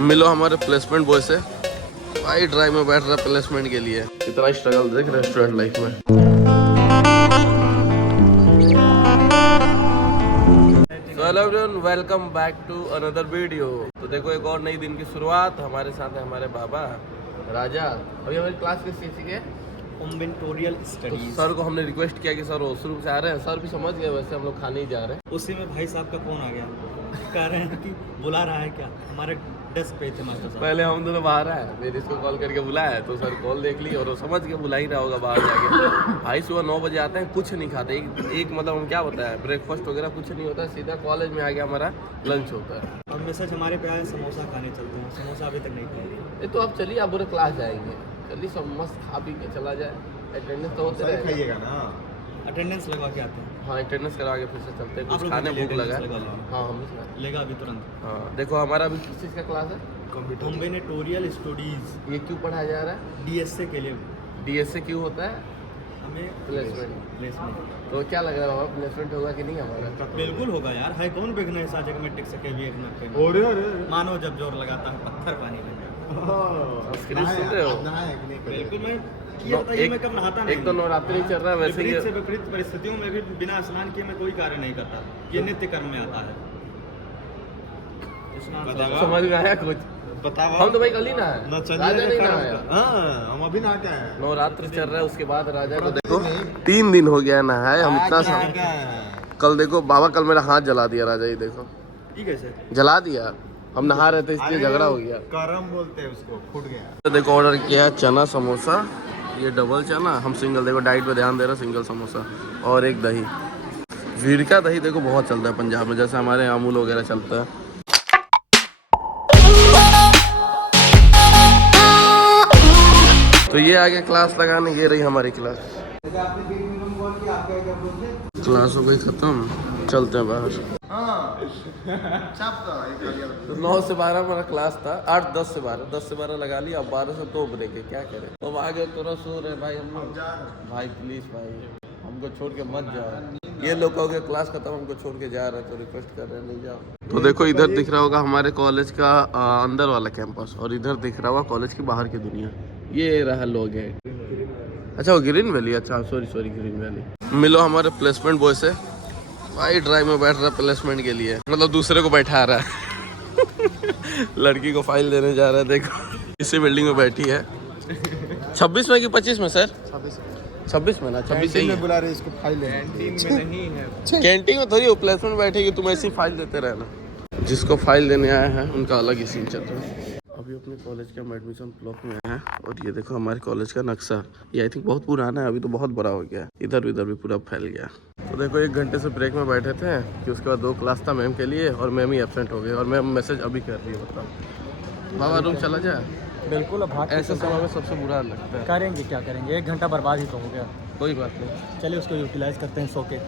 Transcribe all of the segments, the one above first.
मिलो हमारे placement boy से। भाई ड्राइव में बैठ रहा प्लेसमेंट के लिए। इतना स्ट्रगल देख रेस्टोरेंट लाइफ में। Hello everyone, welcome back to another video. तो देखो एक और नई दिन की शुरुआत। हमारे साथ है हमारे बाबा राजा। अभी हमारी क्लास किस चीज़ की है? Combinatorial studies. तो सर को हमने रिक्वेस्ट किया कि सर वॉशरूम से आ रहे हैं। सर भी समझ गए, वैसे हम लोग खाने ही जा रहे हैं। उसी में भाई साहब का फोन आ गया, कह रहे हैं कि बुला रहा है क्या। हमारे डेस्क पे थे मास्टर साहब। पहले हम दोनों बाहर आए, मैंने इसको कॉल करके बुलाया तो सर कॉल देख ली और वो समझ के बुला ही रहा होगा बाहर जाके। भाई सुबह 9 बजे आते हैं, कुछ नहीं खाते। एक मतलब हम क्या होता है, ब्रेकफास्ट वगैरह कुछ नहीं होता है, सीधा कॉलेज में आ गया हमारा लंच होता है। और मैसेज हमारे पे आया समोसा खाने चलते हैं, समोसा अभी तक नहीं खाए। ये तो आप चलिए, आप पूरे क्लास जाएंगे, चलिए सब मस्त खा पी के चला जाए। अटेंडेंस तो होते रहेगा ना, अटेंडेंस लगवा के आते हैं। हाँ, अटेंडेंस करा के फिर से चलते हैं। आप कुछ लोग खाने के लिए भूख लगा attendance है। लगा लीजिए। हाँ हम भी लेगा अभी तुरंत। हाँ देखो हमारा अभी किस चीज़ का क्लास है? Combinatorial studies. ये क्यों पढ़ाया जा रहा है? डीएसए के लिए DSA क्यों होता है? हमें प्लेसमेंट। तो क्या लग रहा है बाबा, प्लेसमेंट होगा कि नहीं हमारा? बिल्कुल होगा यार। हाई कौन बिगना ऐसा जगह में टिक सके भी एक मिनट पे। अरे अरे मानो जब जोर लगाता है पत्थर पानी में। स्क्रीन सुन रहे हो? बिल्कुल मैं किया था, ये मैं कब नहाता नहीं। एक तो नवरात्रि चल रहा है, वैसे विपरीत से ही विपरीत परिस्थितियों में भी बिना स्नान किए मैं कोई कार्य नहीं करता। ये नित्य कर्म में आता है। स्नान समझ में आया कुछ? बताओ। हम तो भाई कल ही ना है, राजा नहीं ना आया। हाँ, हम अभी नहा के आए हैं। नवरात्र चल रहा है, उसके बाद राजा को देखो 3 दिन हो गया नहाए। हम इतना कल देखो बाबा, कल मेरा हाथ जला दिया राजा। ये देखो ठीक है सर, जला दिया। हम नहा रहे थे इसलिए झगड़ा हो गया। करम बोलते हैं उसको, फूट गया। तो देखो ऑर्डर किया है चना समोसा, ये डबल चना। हम सिंगल, देखो डाइट पे ध्यान दे रहे हैं, सिंगल समोसा और एक दही। वीरका दही देखो बहुत चलता है पंजाब में, जैसे हमारे यहाँ अमूल वगैरह चलता है। तो ये आगे क्लास लगाने, ये रही हमारी क्लास। क्लास हो गई खत्म, चलते हैं बाहर। 9 से 12 हमारा क्लास था। 8 10 से 12, 10 से 12 लगा लिया। अब 12 से 2 ब्रेक है, क्या करें। तो आगे थोड़ा सो रहे भाई हम लोग। भाई प्लीज भाई हमको छोड़ के मत जाओ। ये लोग कहोगे क्लास खत्म, हमको छोड़ के जा रहे हैं, तो रिक्वेस्ट कर रहे हैं नहीं जाओ। तो देखो इधर दिख रहा होगा हमारे कॉलेज का अंदर वाला कैंपस, और इधर दिख रहा होगा कॉलेज की बाहर की दुनिया। ये रहा लोग है। अच्छा वो ग्रीन वैली, अच्छा सॉरी ग्रीन वैली। मिलो हमारे प्लेसमेंट बॉय से। भाई ड्राइव में बैठ रहा प्लेसमेंट के लिए, मतलब दूसरे को बैठा रहा है। लड़की को फाइल देने जा रहा है, देखो इसी बिल्डिंग में बैठी है। 26 में कि 25 में सर? 26 में ना, 26 ही है। बुला रहे इसको फाइल लेने। कैंटीन में नहीं है। कैंटीन में थोड़ी हो, प्लेसमेंट बैठेगी, तुम ऐसी फाइल देते रहना। जिसको फाइल देने आए हैं उनका अलग ही सीन चल रहा है। अभी अपने कॉलेज के हम एडमिशन ब्लॉक में आए हैं, और ये देखो हमारे कॉलेज का नक्शा। ये आई थिंक बहुत पुराना है, अभी तो बहुत बड़ा हो गया है। इधर उधर भी पूरा फैल गया। तो देखो 1 घंटे से ब्रेक में बैठे थे कि उसके बाद 2 क्लास था मैम के लिए, और मैम ही एब्सेंट हो गई, और मैम मैसेज अभी कर रही है। बताओ बाबा रूम चला जाए? बिल्कुल, अब भाग ऐसे समय में सबसे बुरा लगता है। करेंगे क्या करेंगे, 1 घंटा बर्बाद ही तो हो गया। कोई बात नहीं, चलिए उसको यूटिलाइज करते हैं, सो के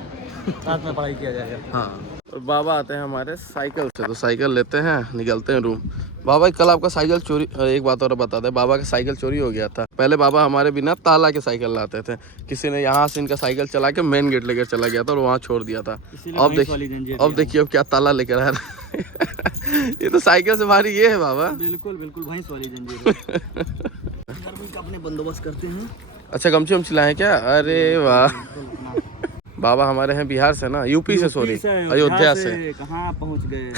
साथ में पढ़ाई किया जाएगा। हाँ। और बाबा आते हैं हमारे साइकिल से, तो साइकिल लेते हैं, निकलते हैं रूम। बाबा कल आपका साइकिल चोरी, एक बात और बता दें, बाबा का साइकिल चोरी हो गया था। पहले बाबा हमारे बिना ताला के साइकिल लाते थे। किसी ने यहाँ से इनका साइकिल चला के मेन गेट लेकर चला गया था और वहाँ छोड़ दिया था। अब देखिए अब क्या ताला लेकर आ रहा है। ये तो साइकिल से भारी ये है बाबा। बिल्कुल भैंस वाली जंजीर। गर्मी का अपने बंदोबस्त करते हैं। अच्छा गमछी हम चिल्लाएं क्या? अरे वाह। बाबा हमारे हैं बिहार से ना, यूपी से, सॉरी अयोध्या से। कहाँ पहुँच गए।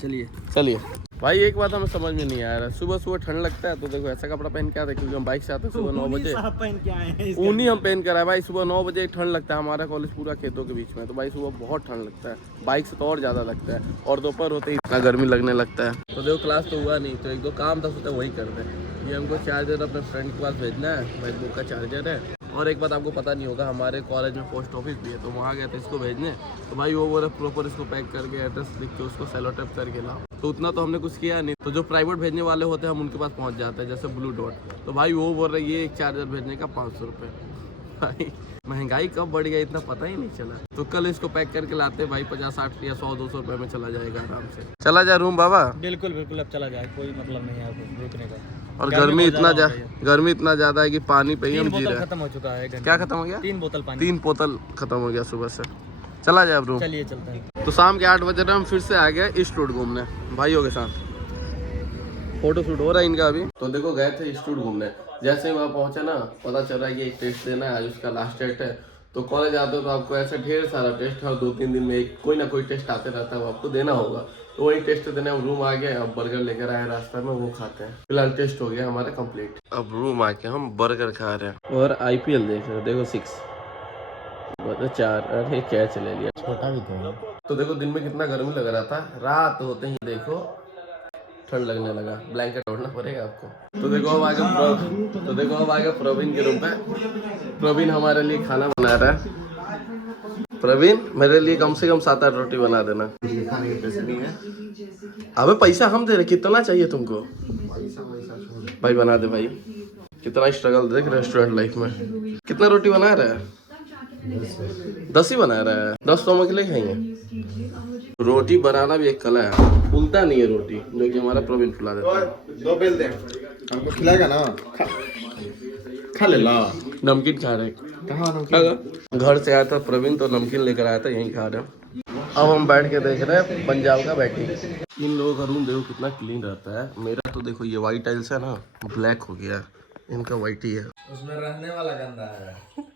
चलिए भाई, एक बात हमें समझ में नहीं आ रहा है। सुबह ठंड लगता है तो देखो ऐसा कपड़ा पहन के आते हैं, क्योंकि हम बाइक से आते हैं सुबह 9 बजे। पहन के आए हैं, ऊनी हम पहन कर आए भाई। सुबह 9 बजे ठंड लगता है। हमारा कॉलेज पूरा खेतों के बीच में है, तो भाई सुबह बहुत ठंड लगता है, बाइक से तो और ज़्यादा लगता है, और दोपहर होते ही इतना गर्मी लगने लगता है। तो देखो क्लास तो हुआ नहीं, तो 1-2 काम था, सोचा वही कर दें। ये हमको चार्जर अपने फ्रेंड के पास भेजना है, मैकबुक का चार्जर है। और एक बात आपको पता नहीं होगा, हमारे कॉलेज में पोस्ट ऑफिस भी है, तो वहाँ गए थे इसको भेजने। तो भाई वो बोले प्रॉपर इसको पैक करके एड्रेस लिख के उसको सेलो टेप करके लाओ। तो उतना तो हमने कुछ किया नहीं। तो जो प्राइवेट भेजने वाले होते हैं हम उनके पास पहुँच जाते हैं, जैसे ब्लू डॉट। तो भाई वो बोल रहे ये एक चार्जर भेजने का 500 रुपये। भाई महंगाई कब बढ़ गया इतना पता ही नहीं चला। तो कल इसको पैक करके लाते भाई 50-60 या 100-200 रुपये में चला जाएगा आराम से। चला जाए रूम बाबा? बिल्कुल अब चला जाए, कोई मतलब नहीं है रुकने का। और गर्मी इतना ज्यादा है कि पानी पे ही हम जी रहे हैं। खत्म हो चुका है। क्या खत्म हो गया? 3 बोतल पानी। 3 बोतल खत्म हो गया सुबह से। चला जाए अब रूम? चलिए चलते हैं। तो शाम के 8 बजे हम फिर से आ गए ईस्ट रोड घूमने भाइयों के साथ। फोटो शूट हो रहा है इनका अभी। तो देखो गए थे इंस्टीट्यूट घूमने, जैसे ही वहाँ पहुंचे ना पता चल रहा है कि एक टेस्ट देना है, आज उसका लास्ट टेस्ट है। तो कॉलेज आते हो तो आपको ऐसे ढेर सारा टेस्ट है और 2-3 दिन में कोई ना कोई टेस्ट आते रहता है, वो आपको देना होगा। तो वही टेस्ट देने हम रूम आ गए, अब बर्गर लेकर आए रास्ता में, वो खाते हैं। फिलहाल टेस्ट हो गया हमारा कंप्लीट, अब रूम आके हम बर्गर खा रहे हैं और IPL देख रहे हो। देखो 6 4, अरे क्या चले लिया, छोटा भी तो देखो दिन में कितना गर्मी लग रहा था, रात होते ही देखो ठंड लगने लगा, ब्लैंकेट ओढ़ना पड़ेगा आपको। तो देखो अब आगे प्रवीण के रूम पे। प्रवीण हमारे लिए खाना बना रहा है। प्रवीण मेरे लिए कम से कम 7-8 रोटी बना देना। खाने के पैसे नहीं है, अबे पैसा हम दे रहे, कितना चाहिए तुमको? पैसा वैसा छोड़। भाई बना दे भाई, कितना स्ट्रगल देख रेस्टोरेंट लाइफ में। कितना रोटी बना रहा है? 10 ही बना रहा है। 10 तो हम अकेले खाएंगे। रोटी बनाना भी एक कला है, फूलता नहीं है रोटी, जो कि हमारा प्रवीण फुला देता है। 2 बेल दे, हमको खिलाएगा ना, खा ले ला। नमकीन खा रहे कहाँ नमकीन? घर से आया था प्रवीण तो नमकीन लेकर आया था, यहीं खा रहे हैं। अब हम बैठ के देख रहे हैं पंजाब का बैटिंग। इन लोगों का रूम देखो कितना क्लीन रहता है। मेरा तो देखो ये वाइट टाइल्स है ना, ब्लैक हो गया, इनका वाइट ही है। उसमें रहने वाला गंदा है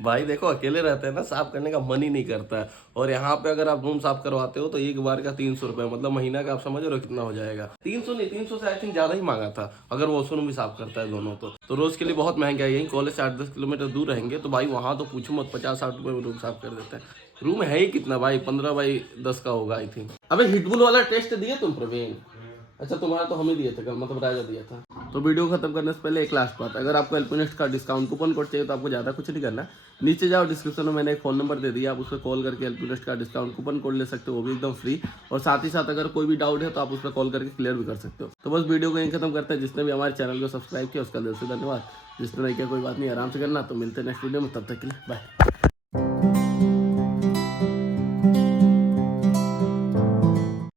भाई देखो अकेले रहते हैं ना, साफ करने का मन ही नहीं करता है। और यहाँ पे अगर आप रूम साफ करवाते हो तो एक बार का 300 रुपये, मतलब महीना का आप समझ रहे हो कितना हो जाएगा। 300 नहीं, 300 से आई थिंक ज्यादा ही मांगा था, अगर वॉशरूम भी साफ करता है दोनों तो रोज के लिए बहुत महंगा है। यहीं कॉलेज से 8-10 किलोमीटर दूर रहेंगे तो भाई वहाँ तो पूछो मत, 50-60 रुपये में रूम साफ कर देता है। रूम है ही कितना भाई, 15x10 का होगा आई थिंक। अबे हिटबुल वाला टेस्ट दिए तुम प्रवीण? अच्छा तुम्हारा तो हम ही दिए थे कल, मतलब राजा दिया था। तो वीडियो खत्म करने से पहले एक लास्ट बात, अगर आपको एल्पिनेस्ट का डिस्काउंट कूपन कोड चाहिए तो आपको ज़्यादा कुछ नहीं करना, नीचे जाओ डिस्क्रिप्शन में मैंने एक फ़ोन नंबर दे दिया, आप उस पर कॉल करके एल्पिनेस्ट का डिस्काउंट कूपन कोड ले सकते हो, वो भी एकदम फ्री। और साथ ही साथ अगर कोई भी डाउट है तो आप उस पर कॉल करके क्लियर भी कर सकते हो। तो बस वीडियो को यहीं खत्म करते हैं। जिसने भी हमारे चैनल को सब्सक्राइब किया उसका दिल से धन्यवाद, जिसने नहीं किया कोई बात नहीं, आराम से करना। तो मिलते हैं नेक्स्ट वीडियो में, तब तक के लिए बाय।